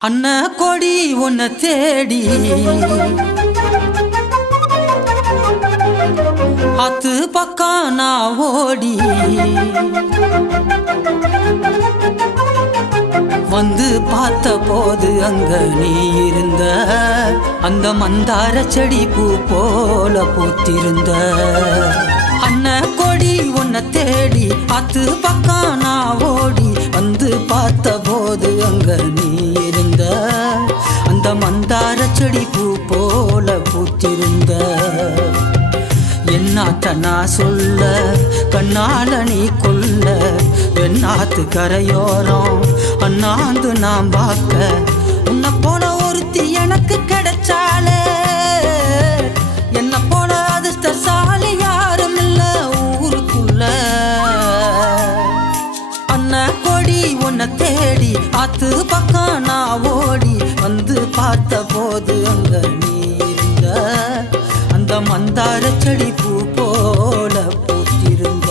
அண்ணா கொடி உன்னை தேடி அத்து பக்கம் நான் ஓடி வந்து பார்த்த போது அங்க நீ இருந்த அந்த மந்தார செடி பூ போல பூத்திருந்த அண்ணா கொடி உன்னை தேடி அத்து பக்கம் நான் ஓடி வந்து பார்த்த போது அங்க நீ இருந்த அந்த மந்தார செடி பூ போல பூத்திருந்த என்னாத்த நான் சொல்ல கண்ணால நீ கொல்ல என்னாத்து கரையோரம் அண்ணாந்து நான் பார்க்க உன்னை போல ஒருத்தி எனக்கு கிடைச்சாலே என்ன போல அதிர்ஷ்டசாலி யாரும் இல்ல ஊருக்குள்ள அண்ணா கொடி உன்னை தேடி ஆத்து பக்கம் நான் ஓடி வந்து பார்த்த போது அங்க நீ இருந்த அந்த மந்தார செடி பூ போல பூத்திருந்த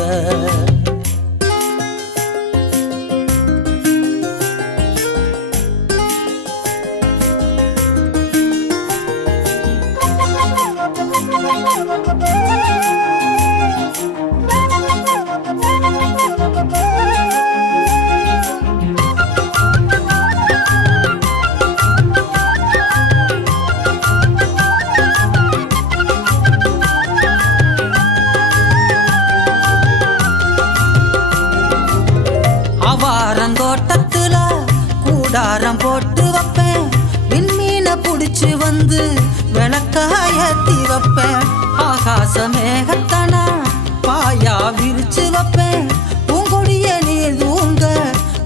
தோட்டத்துல கூடாரம் போட்டு வைப்பேன் விண்மீன புடிச்சு வந்து விளக்காயத்தி வைப்பேன் ஆகாச மேகத்தனா பாயா விரிச்சு வைப்பேன் பூங்கொடிய நீர் தூங்க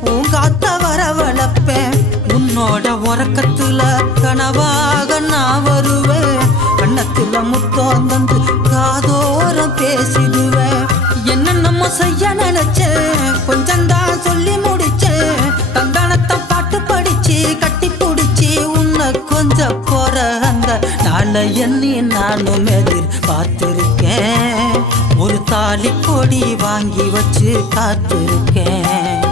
பூங்காத்த வரவழைப்பேன் உன்னோட உறக்கத்துல கனவாக நான் வருவேன் கண்ணத்துல முத்தம் தந்து காதோரம் பேசிடுவேன் என்ன நம்ம செய்ய நினைச்சேன் கொஞ்சந்தான் சொல்லி முடிச்சேன் தந்தானத்தை பாட்டு படிச்சு கட்டி பிடிச்சி உன்னை கொஞ்சம் போற அந்த நாளை எண்ணி நானும் எதிர்பார்த்திருக்கேன் ஒரு தாலி கொடி வாங்கி வச்சு காத்திருக்கேன்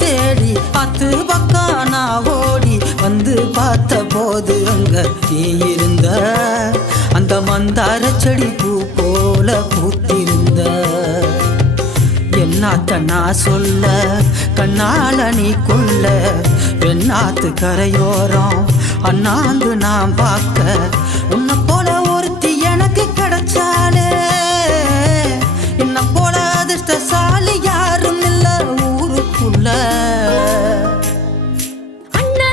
தேடி அத்து பக்கம் நான் ஓடி வந்து பார்த்த போது அங்க நீ இருந்த அந்த மந்தார செடி பூ போல பூத்திருந்த என்னாத்த நான் சொல்ல கண்ணால நீ கொல்ல என்னாத்து கரையோரம் அண்ணாந்து நான் பார்க்க உன்னை போல ஒருத்தி எனக்கு கிடைச்சாலே என்ன போல அதிர்ஷ்டசாலி யாரும் இல்ல ஊருக்குள்ள அண்ணா